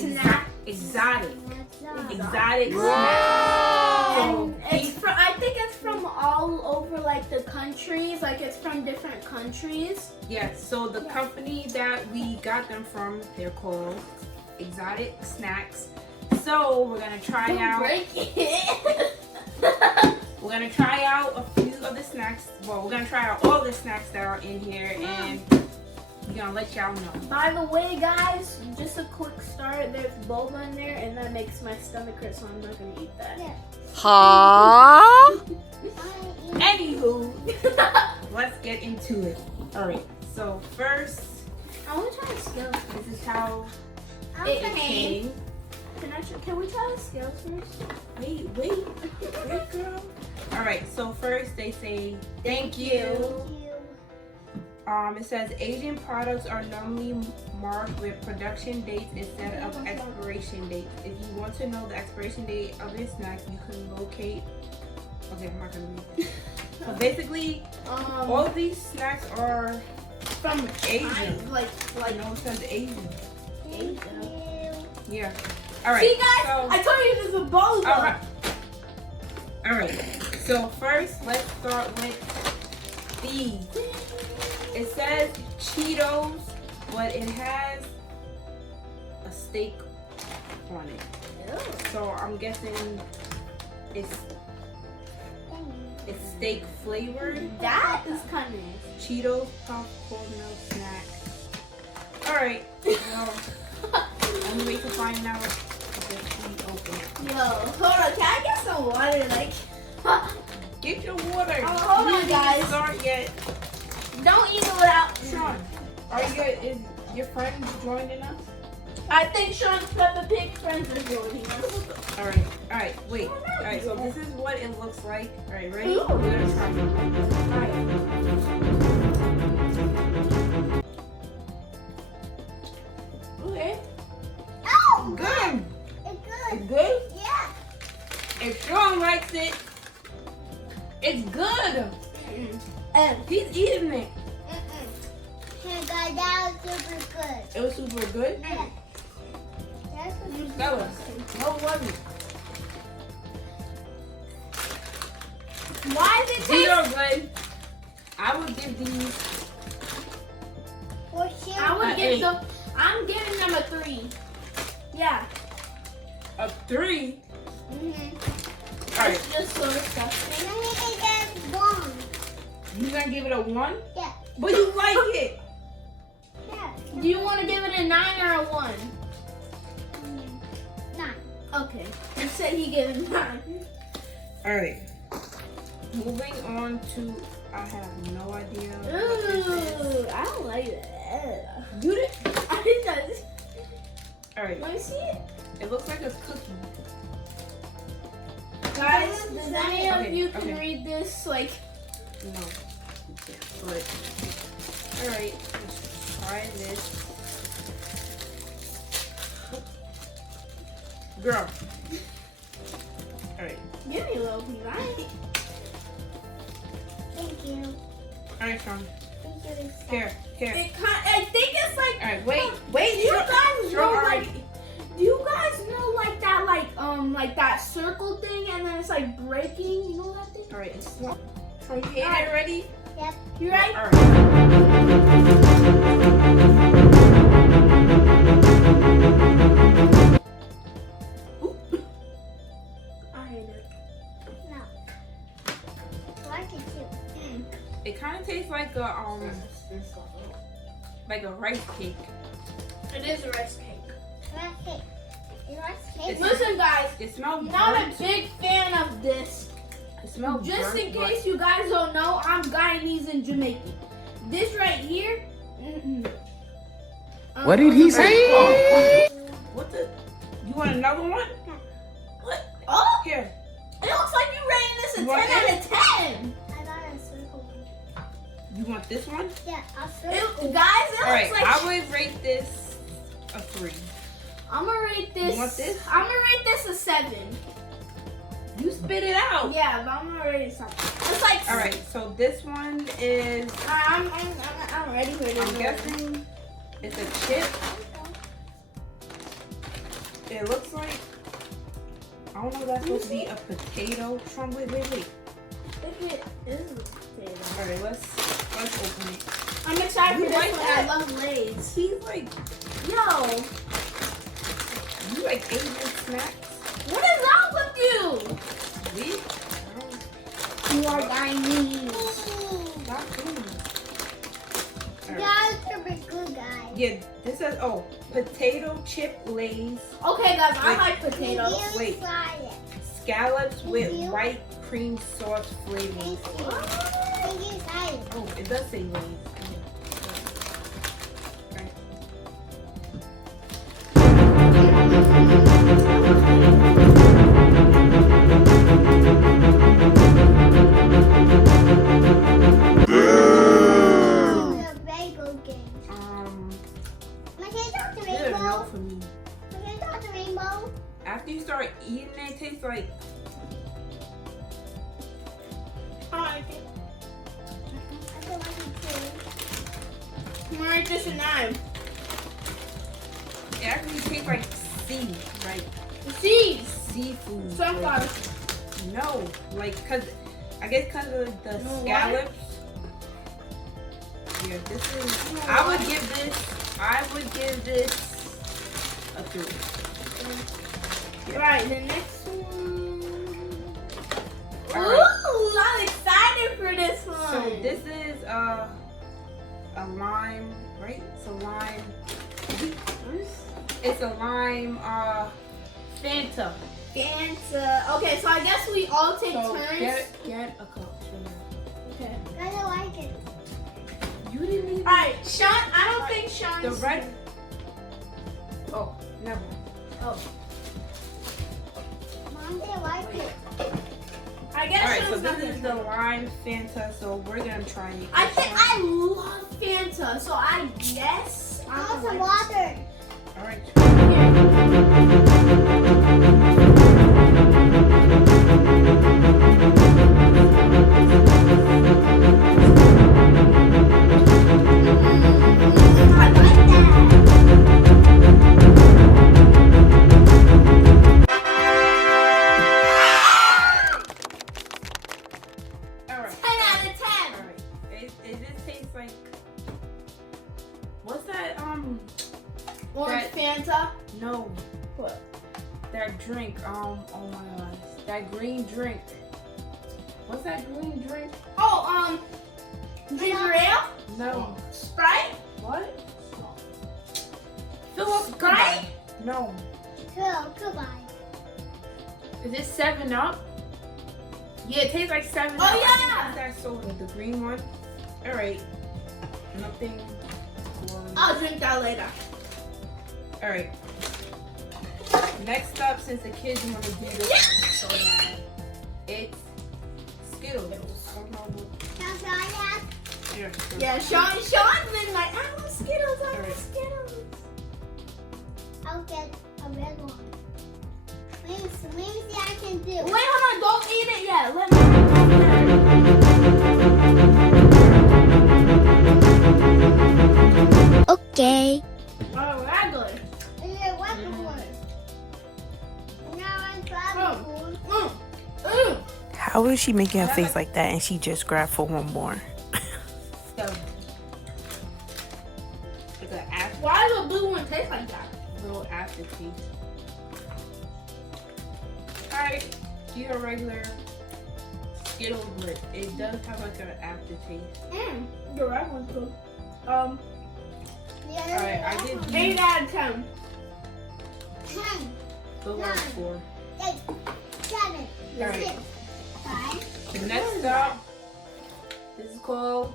snack. Exotic. Exotic Wow. snack. So It's from, I think it's from all over like the countries. Like it's from different countries. yes, so the company that we got them from, they're called Exotic Snacks. So we're gonna try Don't out. break it. We're gonna try out a few of the snacks. Well, we're gonna try out all the snacks that are in here, and we're gonna let y'all know. By the way, guys, just a quick start. There's boba in there, and that makes my stomach hurt, so I'm not gonna eat that. Huh? Anywho, let's get into it. All right. So first, I want to try the scales. this is how It it came. Can we try the scales first? Wait, girl. All right. So first, they say thank you. It says Asian products are normally marked with production dates instead of expiration dates. If you want to know the expiration date of your snack, you can locate. Okay, I'm not gonna read it. So basically, all of these snacks are from Asian. Like. No, it says Asian. Thank Yeah. All right. See, guys, So, I told you this is a boba. all right. All right. So first, let's start with these. It says Cheetos, but it has a steak on it. So I'm guessing it's steak flavored. That is kind of nice. Cheetos popcorn milk snack. All right. Well, I'm wait to find out if we open it. Yo, hold on. Can I get some water? Like, Get your water. hold We on, didn't guys. Start yet. don't eat it without. Sean, is your friend joining us? I think Sean's Peppa Pig friends are joining us. All right, wait. All right, so this is what it looks like. All right, ready? Ooh. We're gonna try it. All right. Okay. Oh, Good. it's It's good. good? Yeah. If Sean likes it, it's good. And He's eating it. Hey guys, that was super good. It was super good. Yeah. That's what That was. What was it? why is it These are taste? good. I would give these for sure. I would a give 8. them. I'm giving them a 3. Yeah. a 3. Mm-hmm. All right. It's just so disgusting. I'm gonna take that one. You gonna give it a 1? Yeah. But you like it. Yeah. Do you want to give it a 9 or a 1? 9. Okay. You said he gave it 9. All right. Moving on to, I have no idea. What this is. Ooh, I don't like that. You did? I think that's. All right. Let me see it. It looks like a cookie. Guys, does any of Okay, you can okay. read this? Like, No. Yeah, but all right. Let's try this. Girl. All right. give me a little night. Thank you. All right, Sean. Thank you. Here. I think it's like. All right. Wait. Do you guys know already. like? Do you guys know like that like that circle thing and then it's like breaking? You know that thing? All right. It's one. Sean, you All right. it ready? Yep. You ready? All right. I hate it. No. I like it too. It kind of tastes like a rice cake. It is a rice cake. Rice cake. You like cake? It's- Listen, guys. It smells Not a burnt. big fan of this. It smells Just burnt, in case you guys don't know, I'm Guyanese and Jamaican. This right here. What did he say? but- What the? You want another one? What? Oh, Here. it looks like you rating this a You 10 want out it? of 10. I got a circle one. You want this one? Yeah, I'll circle. Guys, it All right. looks like I would rate this a 3. I'm gonna rate this. You want this? I'm gonna rate this a 7. You spit it out. Yeah, but I'm gonna rate it something. It's like. All right. So this one is. I'm ready for this. I'm guessing it's a chip. It looks like, I don't know if that's supposed to be a potato. Sean, wait. If it is a potato. Alright, let's open it. I'm excited You for this like one. that? I love Lay's. He's like, Yo, you like Asian snacks? what is wrong with you? We? You are Chinese. Not food. Alright. Guys, super good guys. Yeah, this says, oh, potato chip Lays, Okay, guys, I Wait. like potatoes. Wait. Try scallops with Thank you. white cream sauce flavoring. it. Thank you, guys. Oh, it does say Lays. Alright. The bagel game. My kids talk to This is a no rainbow. for me. My kids talk to rainbow. After you start eating it, it tastes like, I like it. I feel like it I'm gonna rate this a 9. it actually tastes like sea, like Seeds. seafood. Sunflower. Like, no, like, I guess because of the know scallops. Yeah, this is, know I would what? give this a 3. Right, the next one. Alright. Ooh, I'm excited for this one. So this is a lime, right? It's a lime Fanta. Fanta. Okay, so I guess we all take So turns. get a cup. Okay. I don't like it. You didn't even. Alright, Sean, I don't think Sean's. The red. Oh, never. Oh. Mom didn't like it. I guess All right, so Sean's not this is the gonna. lime Fanta. So we're gonna try it. I think I love Fanta, so I guess I want I'm some like water. All right. I like that. All right. 10 out of 10. All right. It just tastes like. What's that? Orange Fanta. No. What? That drink. Oh my gosh. That green drink. What's that green drink? Oh, ginger ale? No. Sprite? What? Fill up. Sprite? No. Cool, goodbye. Is it 7-Up? Yeah, it tastes like 7-Up. Oh, yeah. What's that soda? The green one? Alright. Nothing. I'll drink that later. Alright. Next up, since the kids want to do this one so bad, it's Skittles. I don't know what. Now, so I have. Here, sure. Yeah, Sean's been like, I want Skittles, I want Alright. Skittles. I'll get a red one. Let me see I can do. Wait, hold on, don't eat it yet. Let me. Okay. Oh, regular. Yeah, what's the one? Now I'm trying one. How is she making a face like that and she just grabbed for one more? So, like an Why does the blue one taste like that? little aftertaste. Alright, these are regular Skittles, but it does have like an aftertaste. The red one's good. Alright, I did these. 8 out of 10. 10, Those are 4. 8, 7, Alright. 6, 5. Next up, this is called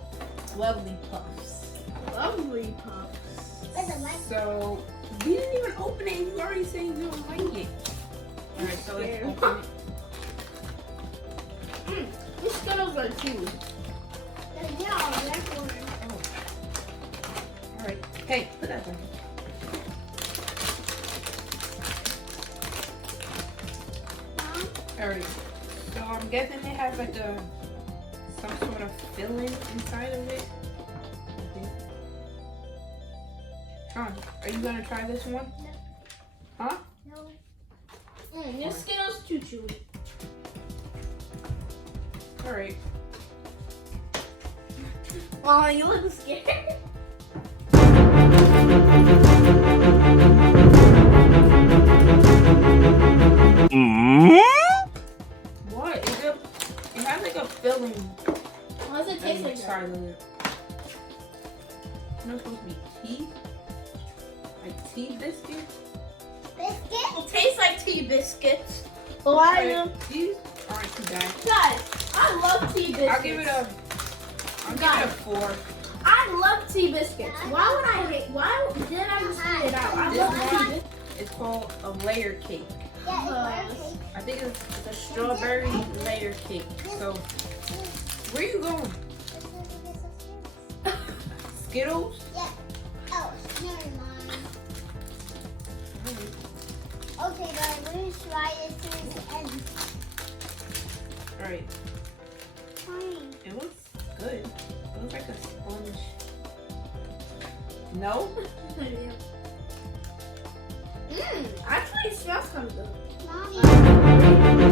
Lovely Puffs. Lovely puffs. Where's the mic? So, we didn't even open it and you already saying you don't like it. Alright, so let's Scared. open it. These Skittles are cute. Yeah, that's one. Alright, hey, put that down. Mom, Alright, so I'm guessing it has like some sort of filling inside of it. Okay. Sean, are you gonna try this one? No. Huh? no. Your Skittles too chewy. All right. Oh, you look scared. What? It has like a filling. How does it taste like that? Sorry, Lily. It's not supposed to be tea? Like tea biscuits? Biscuit? It tastes like tea biscuits. Why? These aren't too bad. Guys, I love tea biscuits. I'll give it a 4. I love tea biscuits. Why would I hate? Why didn't I just spit it out? I This love tea one biscuits. is called a layer cake. Yeah, it's cake. I think it's a strawberry layer cake. So, where you going? Skittles? Yeah. Oh, never mind. Okay, guys, let me try this to the end. Alright, Fine. it looks good. It looks like a sponge. No? Actually, it smells kind of good. Mommy.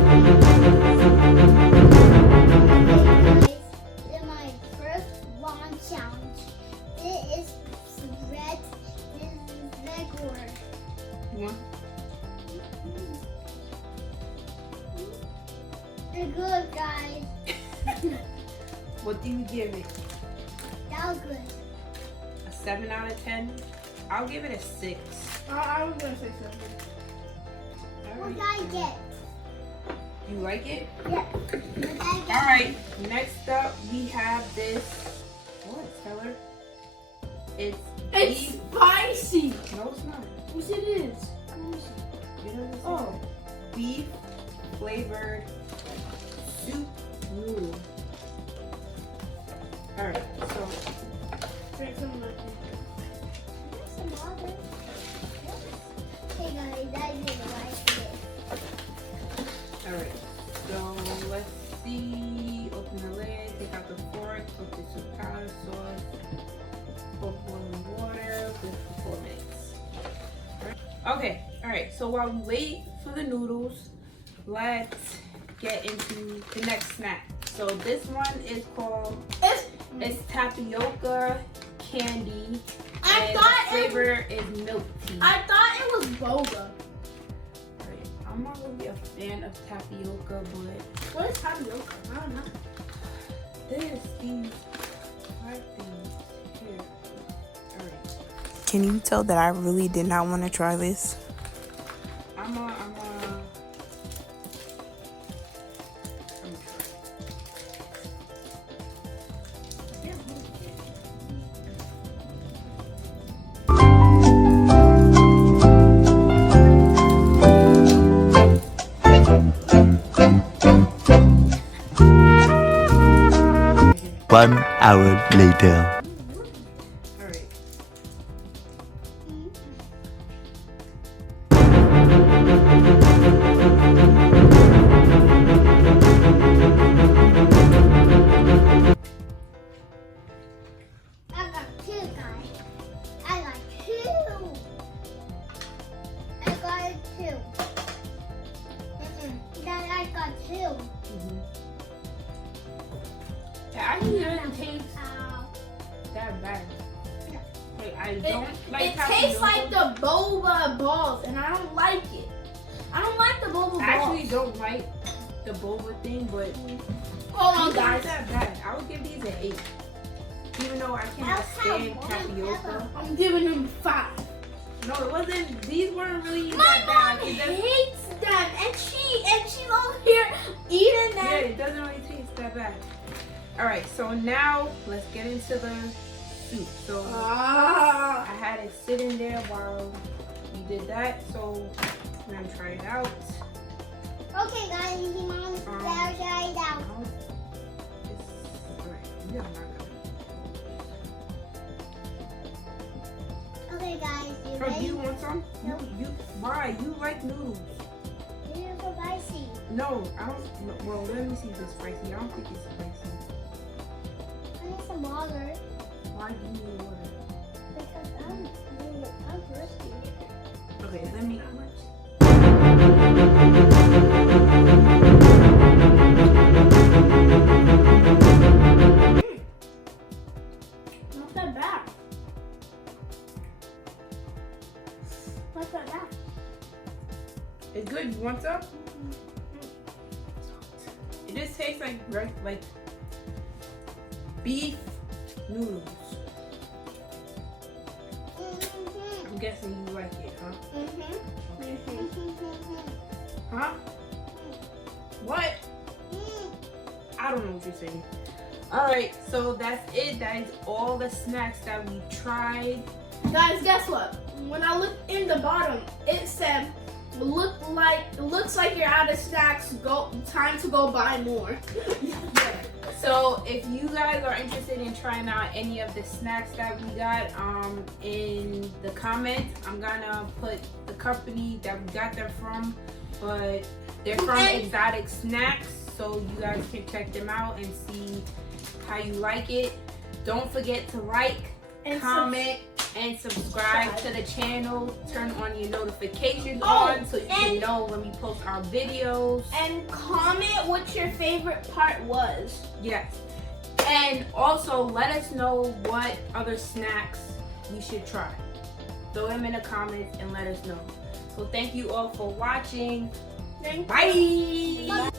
This is my first lawn challenge. This is red. This is regular. You want? They're good, guys. What do you give it? That was good. A 7 out of 10? I'll give it a 6. I was gonna say something. What did I get? You like it? Yeah. What did I get? Alright, next up we have this. What, Stellar? It's It's beef. spicy. No, it's not. Yes, it is. It doesn't say Oh. that. Beef flavored soup noodle. Alright, so Drink some of it. There's some water. Hey guys, I didn't like it. alright. So let's see. Open the lid, take out the fork, put the soup powder sauce, pour boiling water with the 4 minutes. Okay, alright, so while we wait for the noodles, let's get into the next snack. So this one is called, it's tapioca candy. I and thought the flavor is milk tea. I thought it was boba. Alright, I'm not really a fan of tapioca, but What is tapioca? I don't know. these 5 things here. Alright, Can you tell that I really did not want to try this? I'm gonna try. One hour later. Alright. I got 2, guys. I got 2. I got 2. Then I got 2. It actually doesn't taste Ow. that bad. No. Like, I don't like It tastes tapioca. like the boba balls, and I don't like it. I don't like the boba balls. I actually don't like the boba thing, but Hold on, these aren't guys. that bad. I would give these an 8. Even though I cannot I'll have stand one tapioca. ever. I'm giving him 5. No, it wasn't. These weren't really My that mom bad. It doesn't, hates them, and she's over here eating yeah, them. it doesn't really taste that bad. All right, so now let's get into the soup. So Ah. I had it sitting there while you did that. So I'm gonna try it out. Okay, guys, easy mom. Better try it out. Alright, yeah, I'm not Okay, guys, you gonna. Do ready? you want some? No. Why? You like noodles? You're so spicy. No, I don't. Well, let me see if it's spicy. I don't think it's spicy. I need some water Why do you need water? because I'm thirsty. Okay, let me. How much? Not that bad. Not that bad. It's good. You want some? It just tastes like beef noodles. I'm guessing you like it, huh? Huh? What? I don't know what you're saying. Alright, so that's it. That is all the snacks that we tried. Guys, guess what? When I looked in the bottom, it said, looks like you're out of snacks. Time to go buy more. So if you guys are interested in trying out any of the snacks that we got in the comments, I'm gonna put the company that we got them from, but they're from Exotic Snacks, so you guys can check them out and see how you like it. Don't forget to like, And comment, and subscribe to the channel. Turn on your notifications on so you can know when we post our videos. And comment what your favorite part was. Yes. And also let us know what other snacks we should try. Throw them in the comments and let us know. So thank you all for watching. Thank Bye.